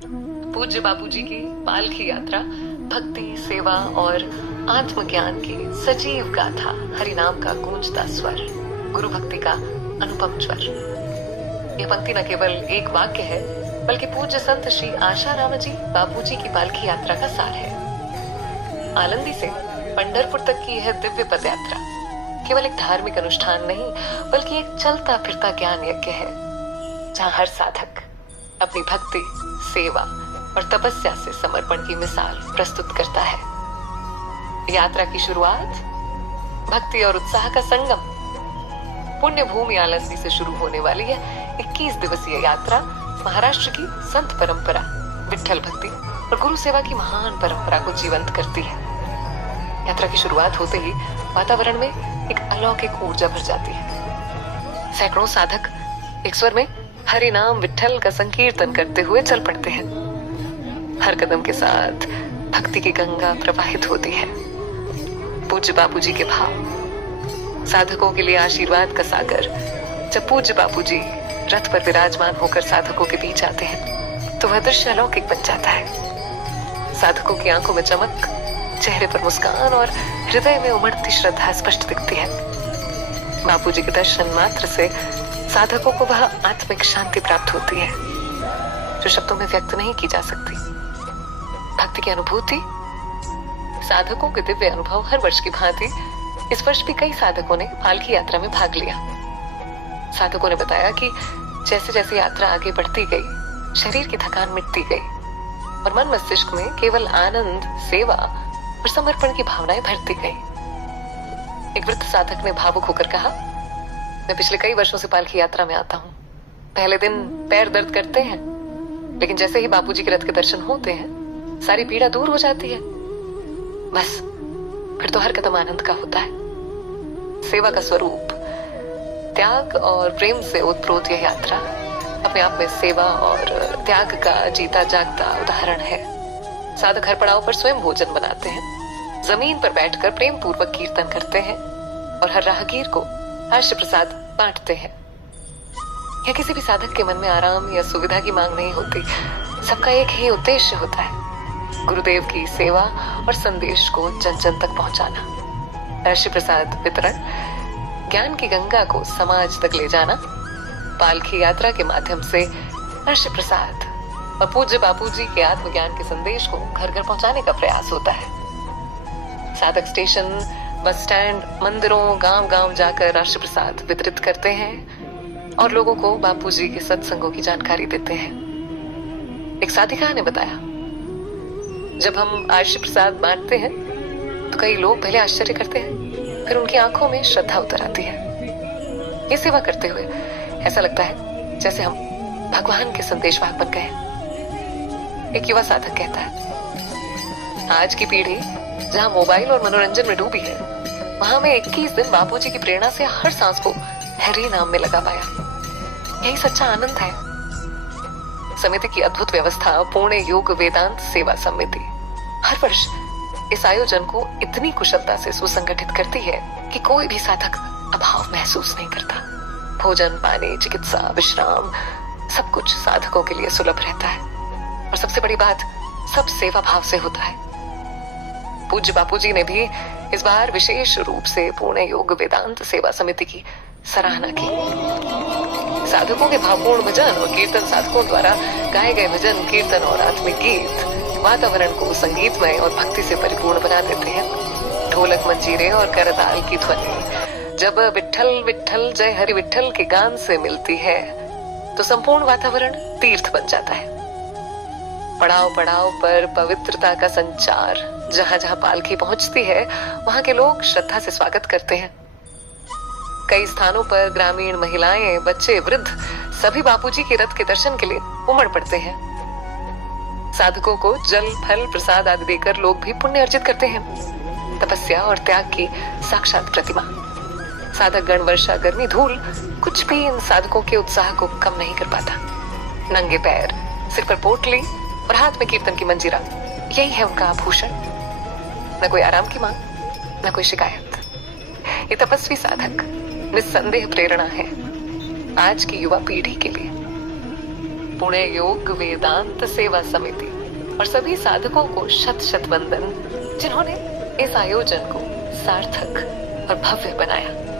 पूज्य बापूजी की पालकी यात्रा भक्ति, सेवा और आत्मज्ञान की सजीव गाथा, हरिनाम का गूंजता स्वर, गुरु भक्ति का अनुपम ज्वर। यह पंक्ति न केवल एक वाक्य है, बल्कि पूज्य संत श्री आशाराम जी बापूजी की पालकी यात्रा का सार है। आलंदी से पंढरपुर तक की यह दिव्य पद यात्रा केवल एक धार्मिक अनुष्ठान नहीं, बल्कि एक चलता फिरता ज्ञान यज्ञ है, जहाँ हर साधक अपनी भक्ति, सेवा और तपस्या से समर्पण की मिसाल प्रस्तुत करता है। यात्रा की शुरुआत भक्ति और उत्साह का संगम। पुण्य भूमि आलंदी से शुरू होने वाली यह 21 दिवसीय यात्रा महाराष्ट्र की संत परंपरा, विठ्ठल भक्ति और गुरु सेवा की महान परंपरा को जीवंत करती है। यात्रा की शुरुआत होते ही वातावरण में एक अलौकिक ऊर्जा भर जाती है। सैकड़ों साधक एक स्वर में हरि नाम विठ्ठल का संकीर्तन करते हुए चल पड़ते हैं। हर कदम के साथ भक्ति की गंगा प्रवाहित होती है। पूज्य बापूजी के भाव, साधकों के लिए आशीर्वाद का सागर। जब पूज्य बापूजी रथ पर विराजमान होकर साधकों के बीच आते हैं, तो वह दृश्य अलौकिक बन जाता है। साधकों की आंखों में चमक, चेहरे पर मुस्कान और हृदय में उमड़ती श्रद्धा स्पष्ट दिखती है। बापूजी के दर्शन मात्र से साधकों को वह आत्मिक शांति प्राप्त होती है, जो शब्दों में व्यक्त नहीं की जा सकती। भक्ति की अनुभूति, साधकों के दिव्य अनुभव। हर वर्ष की भांति इस वर्ष भी कई साधकों ने पालकी यात्रा में भाग लिया। साधकों ने बताया कि जैसे जैसे यात्रा आगे बढ़ती गई, शरीर की थकान मिटती गई और मन मस्तिष्क में केवल आनंद, सेवा और समर्पण की भावनाएं भरती गई। एक वृद्ध साधक ने भावुक होकर कहा, मैं पिछले कई वर्षों से पालकी यात्रा में आता हूँ। पहले दिन पैर दर्द करते हैं, लेकिन जैसे ही बापूजी के रथ के दर्शन होते हैं, सारी पीड़ा दूर हो जाती है। बस फिर तो हर कदम आनंद का होता है। सेवा का स्वरूप, त्याग और प्रेम से ओतप्रोत यह यात्रा अपने आप में सेवा और त्याग का जीता जागता उदाहरण है। साधक हर पड़ाव पर स्वयं भोजन बनाते हैं, जमीन पर बैठकर प्रेम पूर्वक कीर्तन करते हैं और हर राहगीर को आश्रय प्रसाद बांटते हैं। यह किसी भी साधक के मन में आराम या सुविधा की मांग नहीं होती। सबका एक ही उद्देश्य होता है, गुरुदेव की सेवा और संदेश को जन जन तक पहुंचाना। आश्रय प्रसाद वितरण, ज्ञान की गंगा को समाज तक ले जाना, पालकी यात्रा के माध्यम से आश्रय प्रसाद और पूज्य बापूजी के आत्मज्ञान के संदेश को घर घर पहुंचाने का प्रयास होता है। साधक स्टेशन, बस स्टैंड, मंदिरों, गांव गांव जाकर आश्रय प्रसाद वितरित करते हैं और लोगों को बापूजी के सत्संगों की जानकारी देते हैं। एक साधिका ने बताया, जब हम आश्रय प्रसाद बांटते हैं तो कई लोग पहले आश्चर्य करते हैं, फिर उनकी आंखों में श्रद्धा उतर आती है। ये सेवा करते हुए ऐसा लगता है जैसे हम भगवान के संदेशवाहक बन गए। एक युवा साधक कहता है, आज की पीढ़ी जहां मोबाइल और मनोरंजन में डूबी है, वहां मैं 21 दिन बापूजी की प्रेरणा से हर सांस को हरि नाम में लगा पाया। यही सच्चा आनंद है। समिति की अद्भुत व्यवस्था, पूर्ण योग वेदांत सेवा समिति, हर वर्ष इस आयोजन को इतनी कुशलता से सुसंगठित करती है कि कोई भी साधक अभाव महसूस नहीं करता। भोजन, पानी, चिकित्सा, विश्राम, सब कुछ साधकों के लिए सुलभ रहता है और सबसे बड़ी बात, सब सेवा भाव से होता है। पूज्य बापूजी ने भी इस बार विशेष रूप से पूर्ण योग वेदांत सेवा समिति की सराहना की। साधकों के भावपूर्ण भजन और कीर्तन, साधकों द्वारा गाए गए भजन, कीर्तन और आत्मिक गीत वातावरण को संगीतमय और भक्ति से परिपूर्ण बना देते हैं। ढोलक, मंजीरे और करताल की ध्वनि जब विठ्ठल विठ्ठल जय हरि विठ्ठल के गान से मिलती है, तो संपूर्ण वातावरण तीर्थ बन जाता है। पड़ाव पड़ाव पर पवित्रता का संचार। जहां जहां पालकी पहुंचती है, वहां के लोग श्रद्धा से स्वागत करते हैं। कई स्थानों पर ग्रामीण महिलाएं, बच्चे, वृद्ध सभी बापूजी के रथ के दर्शन के लिए उमड़ पड़ते हैं। साधकों को जल, फल, प्रसाद आदि देकर लोग भी पुण्य अर्जित करते हैं। तपस्या और त्याग की साक्षात प्रतिमा। साधक गण, वर्षा, गर्मी, धूल, कुछ भी इन साधकों के उत्साह को कम नहीं कर पाता। नंगे पैर, सिर पर पोटली और हाथ में कीर्तन की मंजीरा, यही है उनका आभूषण। न कोई आराम की मांग, न कोई शिकायत। ये तपस्वी साधक निस्संदेह प्रेरणा है आज की युवा पीढ़ी के लिए। पुणे योग वेदांत सेवा समिति और सभी साधकों को शत शत वंदन, जिन्होंने इस आयोजन को सार्थक और भव्य बनाया।